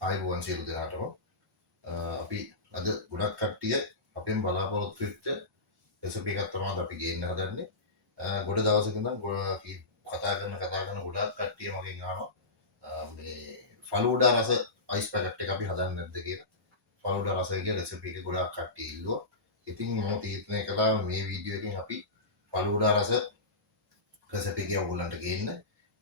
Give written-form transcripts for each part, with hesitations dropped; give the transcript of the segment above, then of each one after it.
ආයුබෝවන් සියලු දෙනාටම අපි අද ගොඩක් කට්ටිය අපෙන් බලාපොරොත්තු වෙච්ච රෙසිපි එකක් තමයි අපි ගේන්න හදන්නේ. ගොඩ දවසක ඉඳන් අපි කතා කරන ගොඩක් කට්ටිය මගෙන් අහනවා මේ ෆලූඩා රස අයිස් පැකට් එක අපි හදන්නේ නැද්ද කියලා. ෆලූඩා රස කියන රෙසිපි එක ගොඩක් කට්ටිය ඉල්ලුවා. ඉතින් මම තීරණය කළා මේ වීඩියෝ එකෙන් අපි ෆලූඩා රස රෙසිපි එක ඔයගොල්ලන්ට ගේන්න.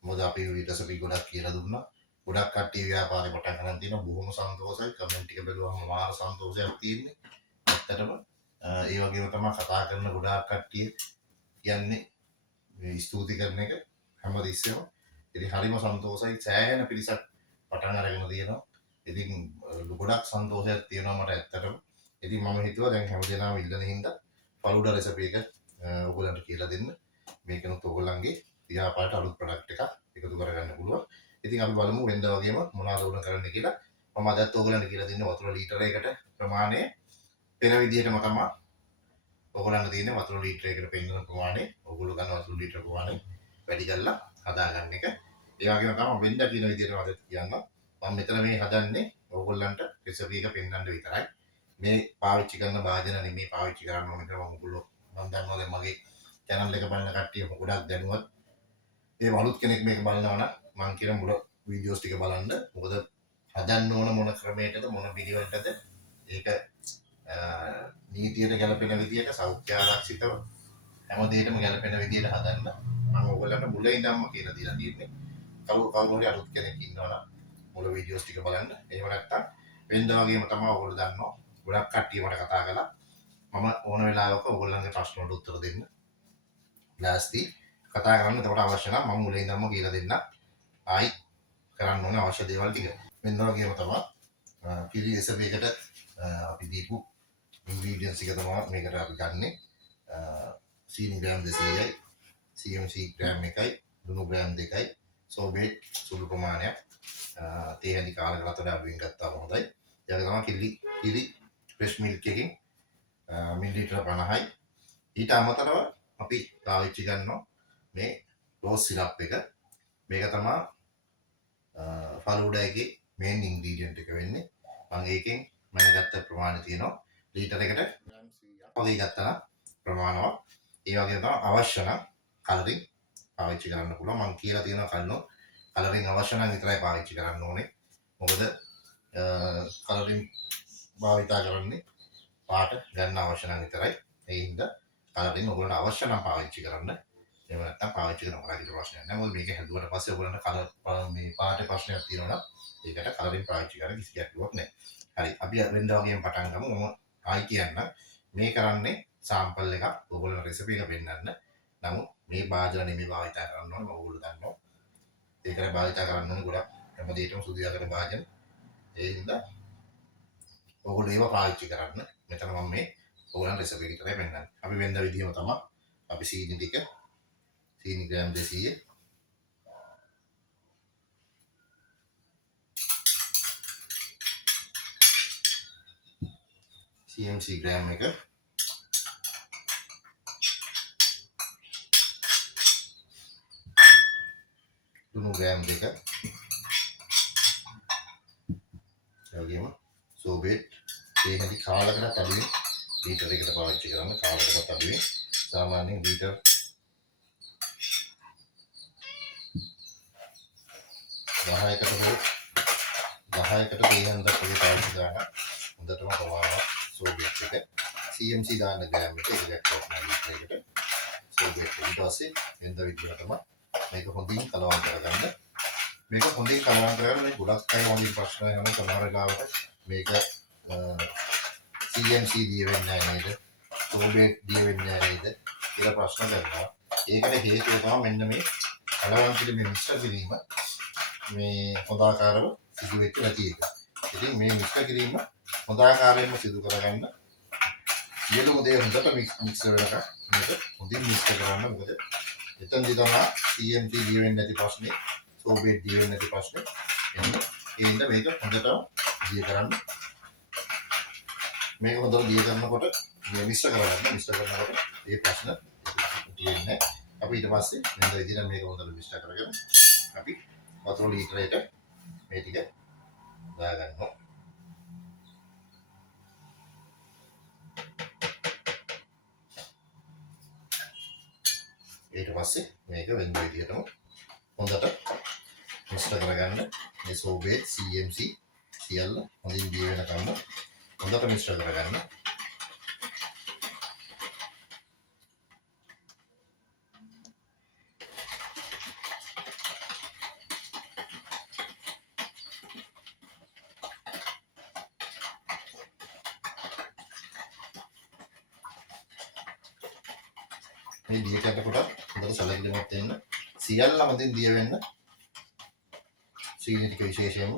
මොකද අපි රෙසිපි ගොඩක් කියලා දුන්නා. ගොඩක් කට්ටිය ව්‍යාපාරේ පටන් ගන්න තියෙනවා. බොහොම සන්තෝෂයි. කමෙන්ට් එක බැලුවම මාර සන්තෝෂයක් තියෙන්නේ. ඇත්තටම ඒ වගේම තමයි කතා කරන ගොඩාක් කට්ටිය කියන්නේ ස්තුති කරන එක හැමතිස්සෙම. ඉතින් හරිම සන්තෝෂයි. සෑහෙන පිරිසක් පටන් අරගෙන තියෙනවා. ඉතින් ගොඩක් සන්තෝෂයක් තියෙනවා මට ඇත්තටම. ඉතින් මම හිතුවා දැන් හැමදේම ඉල්ලන හින්දා ෆලූඩා රෙසිපි එක ඔයගොල්ලන්ට කියලා දෙන්න. මේකනොත් ඔයගොල්ලන්ගේ ව්‍යාපාරයට අලුත් ප්‍රොඩක්ට් එකක් එකතු කරගන්න පුළුවන්. ඉතින් අපි බලමු වෙනද වගේම මොනවද උන කරන්න කියලා. මම අදත් ඔයගොල්ලන්ට කියලා දෙන්නේ වතුර ලීටරයකට ප්‍රමාණය වෙන විදිහටම තමයි ඔයගොල්ලන්ට තියෙන්නේ වතුර ලීටරයකට පෙන්නන ප්‍රමාණය. ඔයගොල්ලෝ ගන්න වතුර ලීටර ප්‍රමාණය වැඩි කරලා හදාගන්න එක. ඒ වගේම තමයි වෙනද කියන විදිහට අදත් කියන්න. මම මෙතන මේ හදන්නේ ඔයගොල්ලන්ට රෙසිපි එක පෙන්වන්න විතරයි. මේ පාවිච්චි කරන භාජන නෙමෙයි පාවිච්චි කරන්න ඕනේ කියලා මම දන්නවා දැන් මගේ channel එක බලන කට්ටිය ගොඩක් දැනුවත්. ඒ අලුත් කෙනෙක් මේක බලනවා නම් මම කියන මුල වීඩියෝස් ටික බලන්න. මොකද හදන්න ඕන මොන ක්‍රමයකටද මොන පිළිවෙලටද ඒක නීතියට ගැලපෙන විදියට සෞඛ්‍ය ආරක්ෂිතව හැම දෙයකම ගැලපෙන විදියට හදන්න මම ඔයගොල්ලන්ට මුලින් ඉඳන්ම කියලා දීලා තියෙන්නේ. කවුරු හරි අලුත් කෙනෙක් ඉන්නවා නම් මුල වීඩියෝස් ටික බලන්න. එහෙම නැත්නම් වෙනද වගේම තමයි ඔයගොල්ලෝ දන්නවා. ගොඩක් කට්ටිය මට කතා කළා. මම ඕන වෙලාවක ඔයගොල්ලන්ගේ ප්‍රශ්න වලට උත්තර දෙන්න. ලෑස්ති කතා කරන්න. එතකොට අවශ්‍ය නම් මම මුලින් ඉඳන්ම කියලා දෙන්න. ආයි කරන්න ඕන අවශ්‍ය දේවල් ටික. මෙන්න වගේම තමයි කිරි රෙසිපි එකට අපි දීපු ඉන්ග්‍රීඩියන්ට්ස් එක තමයි මේකට අපි ගන්නෙ. සීනි ග්‍රෑම් 200යි, CMC ග්‍රෑම් 1යි, ලුණු ග්‍රෑම් 2යි, සෝබේට් සුළු ප්‍රමාණයක්, තේ හැඳි කාලකට වඩා අඩුවෙන් ගත්තාම හොඳයි. ඒක තමයි කිරි ෆ්‍රෙෂ් මිල්ක් එකකින් මිලිලීටර 50යි. ඊට අමතරව අපි පාවිච්චි කරනවා මේ රෝස් සිරප් එක. මේක තමයි ෆලූඩා එකේ මේන් ඉන්ග්‍රීඩියන්ට් එක වෙන්නේ. මම ඒකෙන් මම ගත්ත ප්‍රමාණය තියෙනවා ලීටරයකට ග්‍රෑම් 100ක් වගේ ගත්තා ප්‍රමාණවත්. ඒ වගේම තමයි අවශ්‍ය නම් කලරින් පාවිච්චි කරන්න පුළුවන්. මම කියලා තියෙනවා කලරින් අවශ්‍ය නම් විතරයි පාවිච්චි කරන්න ඕනේ. මොකද කලරින් භාවිතා කරන්නේ පාට ගන්න අවශ්‍ය නම් විතරයි. ඒ හින්දා කලරින් ඔයගොල්ලන්ට අවශ්‍ය නම් පාවිච්චි කරන්න. එහෙම නැත්නම් පාවිච්චි කරනවා කියලා ප්‍රශ්නයක් නැහැ. මොකද මේක හැදුවට පස්සේ ඔයගොල්ලන්ට මේ පාටේ ප්‍රශ්නයක් තියෙනවා නම් ඒකට කලරින් පාවිච්චි කරන්න කිසි ගැටලුවක් නැහැ. හරි අපි වෙනද වගේම පටන් ගමු. මම ආයි කියන්න මේ කරන්නේ සාම්පල් එකක් ඔයගොල්ලෝ රෙසිපි එක පෙන්නන්න. නමුත් මේ භාජන නෙමෙයි භාවිතා කරන්න ඕනේ. ඔයගොල්ලෝ දන්නවා. ඒකට භාවිතා කරන්න ඕනේ ගොඩක් හැමදේටම සුදු යකඩ භාජන. ඒ හින්දා ඔයගොල්ලෝ ඒව පාවිච්චි කරන්න. මෙතන මම මේ ඔයගොල්ලන් රෙසිපි එක විතරයි පෙන්නන්නේ. අපි වෙනද විදිහම තමයි අපි සීනි ටික සීනි ග්‍රෑම් 200 CMC ග්‍රෑම් 1 ලුණු ග්‍රෑම් 2 වගේම සෝබේට් ඒ හැටි කාලකට අඩුවෙන් ලීටරයකට පාවිච්චි කරන්න. කාලකට අඩුවෙන් සාමාන්‍යයෙන් ලීටර් 10කට හෝ 10කට 300ක් වගේ පාවිච්චි කරන්න. හොඳටම ප්‍රමාණවත් සෝබේට් එක. CMC දාන්න ග්‍රෑම් එක ඉලෙක්ට්‍රෝන ලීටරයකට සෝබේට් ඊට පස්සේ වෙනද විදිහටම මේක හොඳින් කලවම් කරගන්න. මේක හොඳින් කලවම් කරගන්න. මේ ගොඩක් අය වගේ ප්‍රශ්න එනවා සමහර වෙලාවට මේක CMC දිය වෙන්නේ නැහැ නේද? සෝබේට් දිය වෙන්නේ නැහැ නේද? කියලා ප්‍රශ්න කරනවා. ඒකට හේතුව තමයි මෙන්න මේ කලවම් කිරීමේ මිශ්‍ර කිරීම මේ හොඳ ආකාරව සිදු වෙච්ච නැති එක. ඉතින් මේ මිශ්‍ර කිරීම හොඳ ආකාරයෙන්ම සිදු කරගන්න සියලුම දේ හොඳට මික්ස් වෙනකම් මේක හොඳින් මික්ස් කරගන්න. මොකද එතනදී තමයි CMC දිය වෙන්නේ නැති ප්‍රශ්නේ, සෝබේට් දිය වෙන්නේ නැති ප්‍රශ්නේ එන්නේ. ඒ හින්දා මේක හොඳට දිය කරන්න. මේක හොඳට දිය කරනකොට මේ මිශ්‍ර කරනකොට ඒ ප්‍රශ්න තියෙන්නේ නැහැ. අපි ඊට පස්සේ මෙන්න විදිහට මේක හොඳට මිශ්‍ර කරගෙන අපි වතුර ලීටරයකට මේ ටික දාගන්නවා. ඊට පස්සේ මේක වෙන විදිහටම හොඳට මිශ්‍ර කරගන්න. මේ සෝබේ CMC සියල්ල හොඳින් දිය වෙනකම් හොඳට මිශ්‍ර කරගන්න. මේ දිය කැටකොට හොඳට සැලකිලිමත් වෙන්න. සියල්ල හොඳින් දිය වෙන්න. සීනි ටික විශේෂයෙන්ම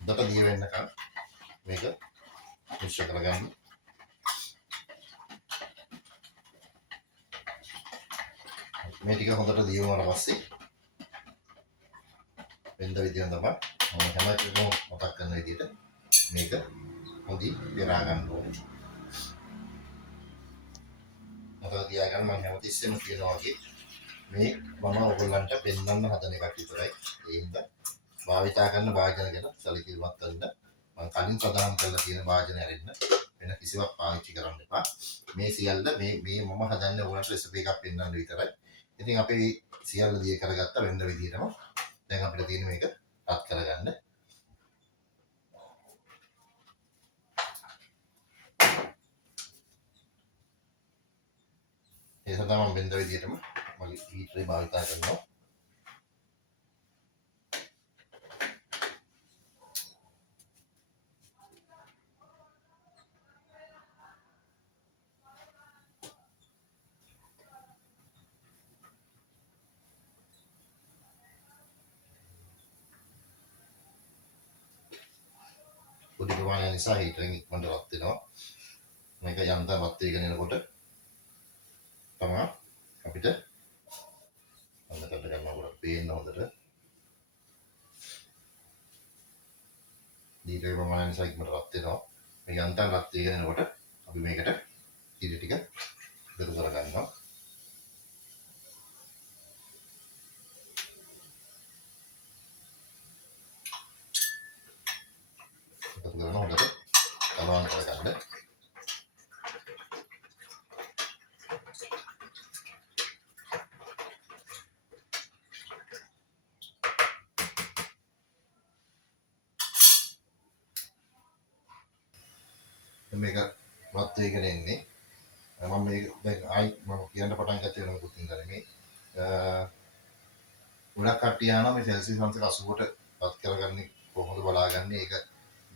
හොඳට දිය වෙන්නකම් මේක මිශ්‍ර කරගන්න. මේ ටික හොඳට දිය වුණාට පස්සේ වෙනද විදියෙන් තමයි මම හැමතිස්සෙම මතක් කරන විදිහට මේක හොඳින් පෙරා ගන්න ඕනේ. මොකද තියාගන්න මම හැමතිස්සෙම කියනවා වගේ මේ මම ඔයගොල්ලන්ට පෙන්වන්න හදන එකක් විතරයි. ඒ හින්දා භාවිතා කරන වාදන ගැන සැලකිලිමත් වෙන්න. මම කලින් සඳහන් කරලා තියෙන වාදන ඇරෙන්න වෙන කිසිවක් පාවිච්චි කරන්න එපා. මේ සියල්ල මේ මම හදන්නේ ඔයගොල්ලන්ට රෙසිපි එකක් පෙන්වන්න විතරයි. ඉතින් අපි සියල්ල දිය කරගත්ත වෙනද විදිහටම දැන් අපිට තියෙන මේක රත් කරගන්න. ඒ සඳහා මම වෙනද විදිහටම මගේ හීටරේ භාවිතා කරනවා. පොඩි ප්‍රමාණයක් නිසා හීටරෙන් ඉක්මනට රත් වෙනවා. මේක යන්තම් රත් වෙගෙන යනකොට තමයි අපිට හොඳට ගන්නකොට පේන්න හොඳට හීටරේ ප්‍රමාණය නිසා ඉක්මනට රත් වෙනවා. මේ යන්තම් රත් වෙගෙන යනකොට අපි මේකට ඉරි ටික එකතු කරගන්නවා. එකතු කරන හොඳට කලවම් කරගන්න. මේක රත් වෙගෙන එන්නේ. මම මේක දැන් ආයි මම කියන්න පටන් ගත්තේ වෙන මොකුත් නෑ මේ ගොඩක් කට්ටිය යනවා මේ සෙල්සියස් අංශක 80ට පත් කරගන්නේ කොහොමද බලාගන්නේ ඒක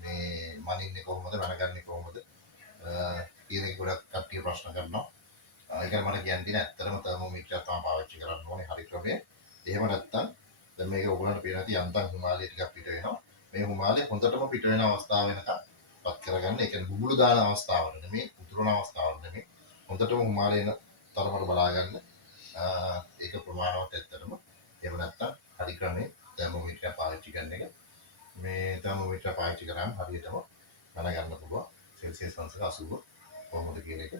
මේ මනින්නේ කොහොමද මනගන්නේ කොහොමද කියන එක ගොඩක් කට්ටිය ප්‍රශ්න කරනවා. ඒක මට කියන්න තියෙන ඇත්තටම තර්මෝමීටරයක් තමයි පාවිච්චි කරන්න ඕනේ හරි ක්‍රමය. එහෙම නැත්නම් දැන් මේක ඔයගොල්ලන්ට පේන ඇති යන්තම් හිමාලය ටිකක් පිට වෙනවා. මේ හිමාලය හොඳටම පිට වෙන අවස්ථාව වෙනකම් පත් කරගන්න. ඒ කියන්නේ බුබුලු දාන අවස්ථාවල නෙමෙයි උතුරන අවස්ථාවල නෙමෙයි. හොඳටම හිමාලයන තරමට බලා ගන්න. ඒක ප්‍රමාණවත් ඇත්තටම. එහෙම නැත්නම් හරි ක්‍රමේ තර්මෝමීටරය පාවිච්චි කරන එක. මේ තර්මෝමීටරය පාවිච්චි කරාම හරියටම දැනගන්න පුළුවන් සෙල්සියස් අංශක 80 කොහොමද කියන එක.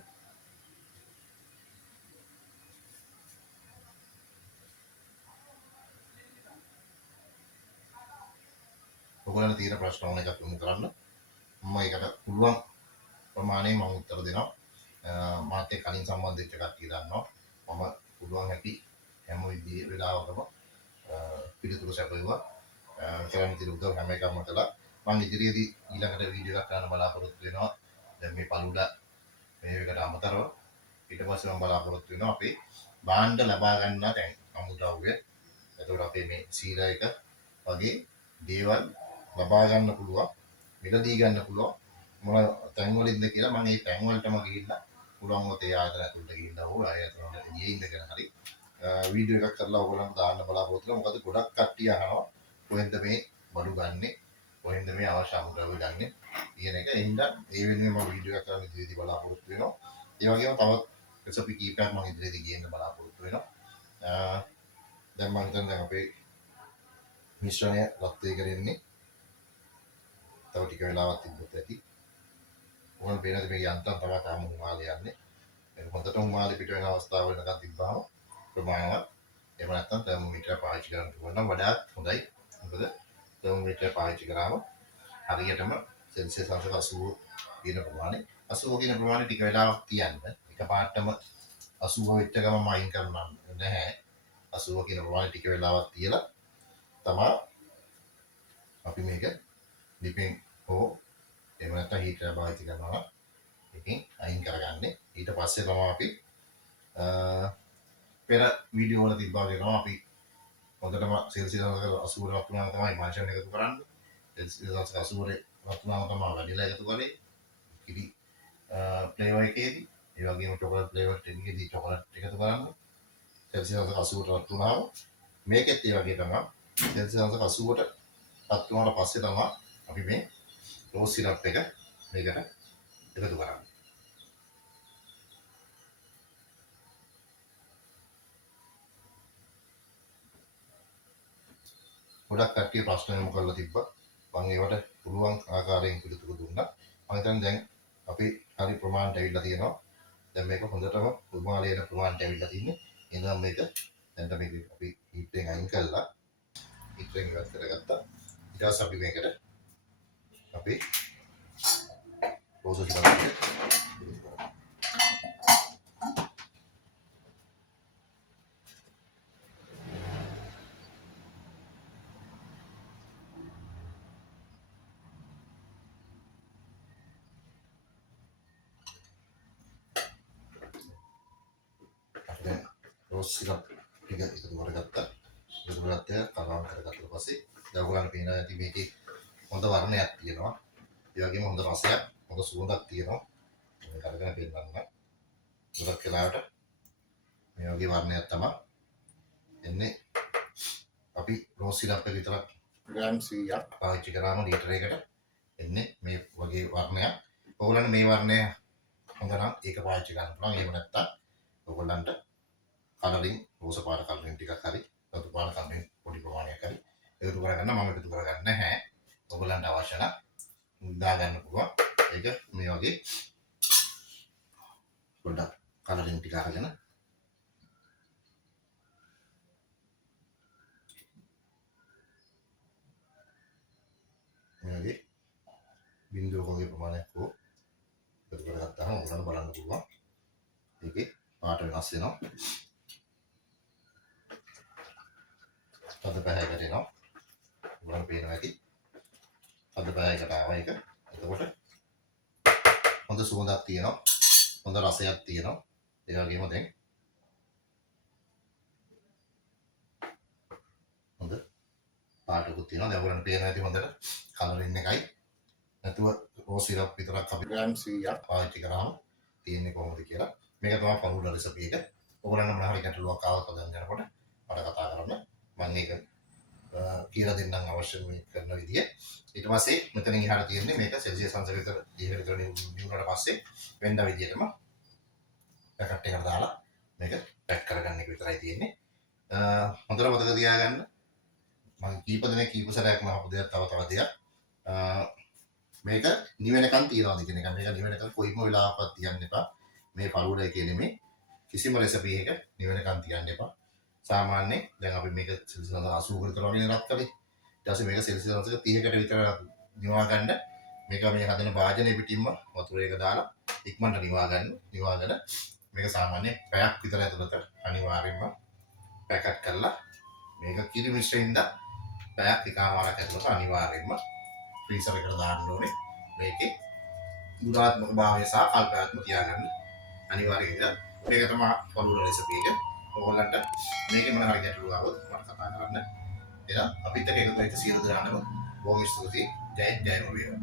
ඔයගොල්ලන්ට තියෙන ප්‍රශ්න ඕන එකක් යොමු කරන්න. මම ඒකට පුළුවන් ප්‍රමාණය මම උත්තර දෙනවා. මාත් එක්ක කලින් සම්බන්ධ වෙච්ච කට්ටිය දන්නවා. මම පුළුවන් හැටි හැම වෙලාවකම පිළිතුරු සැපයුවා. කරන්න තියෙන උදව් හැම එකක්ම කළා. මම ඉදිරියේදී ඊළඟට වීඩියෝ එකක් කරන්න බලාපොරොත්තු වෙනවා. දැන් මේ පළුඩා මේකට අමතරව ඊට පස්සේ මම බලාපොරොත්තු වෙනවා අපේ භාණ්ඩ ලබා ගන්න තැන් අමුද්‍රව්‍ය. එතකොට අපේ මේ සීල එක වගේ දේවල් ලබා ගන්න පුළුවන්. මිලදී ගන්න පුළුවන්. මොන තැන් වලින්ද කියලා මම මේ තැන් වලටම ගිහිල්ලා පුළුවන් මොකද ඒ ආයතන ඇතුළට ගිහිල්ලා හෝ ආයතන වලට ගියේ ඉඳගෙන හරි වීඩියෝ එකක් කරලා ඔයගොල්ලන්ට දාන්න බලාපොරොත්තු වෙනවා. මොකද ගොඩක් කට්ටිය අහනවා කොහෙන්ද මේ බඩු ගන්නෙ? කොහෙන්ද මේ අවශ්‍ය අමුද්‍රව්‍ය ගන්නෙ? කියන එක. ඒ හින්දා ඒ වෙනුවෙන් මම වීඩියෝ එකක් කරන්න ඉදිරියේදී බලාපොරොත්තු වෙනවා. ඒ වගේම තවත් රෙසිපි කීපයක් මම ඉදිරියේදී ගේන්න බලාපොරොත්තු වෙනවා. දැන් මම හිතන්නේ දැන් අපේ මිශ්‍රණය රත් වෙගෙන ඉන්නේ. තව ටික වෙලාවක් තිබ්බොත් ඇති. ඕන වෙනද මේ යන්තම් තමයි තාම හිමාලය යන්නේ. ඒක හොඳට හිමාලය පිට වෙන අවස්ථාවල නිකන් තිබ්බාම ප්‍රමාණවත්. එහෙම නැත්නම් තර්මෝමීටරය පාවිච්චි කරන්න ඕන නම් වඩාත් හොඳයි. මොකද තර්මෝමීටර් පාවිච්චි කරාම හරියටම සෙල්සියස් අංශක 80 කියන ප්‍රමාණය 80 කියන ප්‍රමාණය ටික වෙලාවක් තියන්න. එකපාරටම 80 වෙච්ච ගමන් අයින් කරන්න නැහැ. 80 කියන ප්‍රමාණය ටික වෙලාවක් තියලා තමයි අපි මේක ලිපෙන් හෝ එහෙම නැත්නම් හීටර් පාවිච්චි කරනවා එකකින් අයින් කරගන්නේ. ඊට පස්සේ තමයි අපි පෙර වීඩියෝ වල තිබ්බා වගේ තමයි අපි හොඳටම සෙල්සියස් අංශක 80 වත් වුණාම තමයි ඉමල්ෂන් එකතු කරන්නේ. සෙල්සියස් අංශක 80 වත් වුණාම තමයි වැනිලා එකතු කරන්නේ. කිරි ෆ්ලේවර් එකේදී ඒ වගේම චොකලට් ෆ්ලේවර් එකේදී චොකලට් එකතු කරන්නේ. සෙල්සියස් අංශක 80ට වත් වුණාම මේකෙත් ඒ වගේ තමයි සෙල්සියස් අංශක 80ට වත් වුණාට පස්සේ තමයි අපි මේ රෝස් සිරප් එක මේකට එකතු කරන්නේ. ගොඩක් කට්ටිය ප්‍රශ්න යොමු කරලා තිබ්බා. මම ඒවට පුළුවන් ආකාරයෙන් පිළිතුරු දුන්නා. මම හිතන්නේ දැන් අපි හරි ප්‍රමාණයට ඇවිල්ලා තියෙනවා. දැන් මේක හොඳටම පුදුමාලේන ප්‍රමාණයට ඇවිල්ලා තින්නේ. එහෙනම් මේක දැන් මේක අපි හීට්ෙන් අයින් කළා. හීට්ෙන් ඉවත් කරගත්තා. ඊට පස්සේ අපි මේකට අපි රෝස් සිරප් එක රෝස් සිරප් ටික එකතු කරගත්තා. එකතු කරගත්තා කලවම් කරගත්තා පස්සේ දැන් ඔයගොල්ලන්ට පේනවා ඇති මේකේ හොඳ වර්ණයක් තියෙනවා. ඒ වගේම හොඳ රසයක්, හොඳ සුවඳක් තියෙනවා. මේක අරගෙන පෙන්නන්න. ගොඩක් වෙලාවට මේ වගේ වර්ණයක් තමයි එන්නේ. අපි රෝස් සිරප් එක විතරක් ග්‍රෑම් 100ක් පාවිච්චි කරාම ලීටර එකකට එන්නේ මේ වගේ වර්ණයක්. ඔයගොල්ලන්ට මේ වර්ණය හොඳ නම් ඒක පාවිච්චි කරන්න පුළුවන්. එහෙම නැත්නම් ඔයගොල්ලන්ට කලරින් රෝස පාට කලරින් ටිකක් හරි රතු පාට කලරින් පොඩි ප්‍රමාණයක් හරි එකතු කරගන්න. මම එකතු කරගන්න නැහැ. ඔයගොල්ලන්ට අවශ්‍ය නම් දාගන්න පුළුවන්. ඒක මේ වගේ පොඩ්ඩක් කලරින් ටික අරගෙන මේ වගේ බිඳුවක වගේ ප්‍රමාණයක් හෝ එකතු කරගත්තාම ඔයගොල්ලන්ට බලන්න පුළුවන්. ඒකේ පාට වෙනස් වෙනවා. අද පැයකට එනවා. ඔයගොල්ලන්ට පේනවා ඇති. අද පැයකට ආවා ඒක. එතකොට හොඳ සුවඳක් තියෙනවා. හොඳ රසයක් තියෙනවා. ඒ වගේම දැන් හොඳ පාටකුත් තියෙනවා. දැන් ඔයගොල්ලන්ට පේනවා ඇති හොඳට කලරින් එකයි. නැතුව රෝස් සිරප් විතරක් අපි ග්‍රෑම් 100ක් පාවිච්චි කරාම තියෙන්නේ කොහොමද කියලා. මේක තමයි ෆෝමියුලා රෙසිපි එක. ඔයගොල්ලන්ට මොනවා හරි ගැටලුවක් ආවොත් දැන් යනකොට මට කතා කරන්න. මම මේක කියලා දෙන්නම් අවශ්‍ය කරන විදිය. ඊට පස්සේ මෙතනින් එහාට තියෙන්නේ මේක සෙල්සියස් අංශක විතර ඉහළ විතර නිවුනට පස්සේ වෙනදා විදියටම පැකට් එකට දාලා මේක පැක් කරගන්න එක විතරයි තියෙන්නේ. හොඳට මතක තියාගන්න. මම කීප දෙනෙක් කීප සැරයක් මම අපු දෙයක් තව දෙයක් මේක නිවෙනකන් තියනවාද කියන එක. මේක නිවෙනකන් කොයිම වෙලාවකවත් තියන්න එපා. මේ පළුවල එකේ නෙමෙයි කිසිම රෙසිපි එක නිවෙනකන් තියන්න එපා. සාමාන්‍යයෙන් දැන් අපි මේක සෙල්සියස් 80 කට විතර වගේ රත් කළේ. ඊට පස්සේ මේක සෙල්සියස් 30කට විතර නිවා ගන්න. මේක මේ හදන වාජනයේ පිටින්ම වතුර එක දාලා ඉක්මනට නිවාගෙන මේක සාමාන්‍ය පැයක් විතර ඇතුළත අනිවාර්යයෙන්ම පැකට් කරලා මේක කිරි මිශ්‍රයෙන්ද පැයක් එකමාරක් ඇතුළත අනිවාර්යයෙන්ම ෆ්‍රීසර් එකට දාන්න ඕනේ. මේකේ ගුණාත්මක භාවය සහ කල්පනාත්මක තියාගන්න අනිවාර්යයෙන්. මේක තමයි පළුවල රෙසිපි එක. ඔයගොල්ලන්ට මේකේ මොන හරි ගැටලුවක් ආවොත් මට කතා කරන්න. එහෙනම් අපිත් එක්ක එකතු වෙච්ච සියලු දෙනාටම බොහොම ස්තුතියි. ජය ජයම වේවා.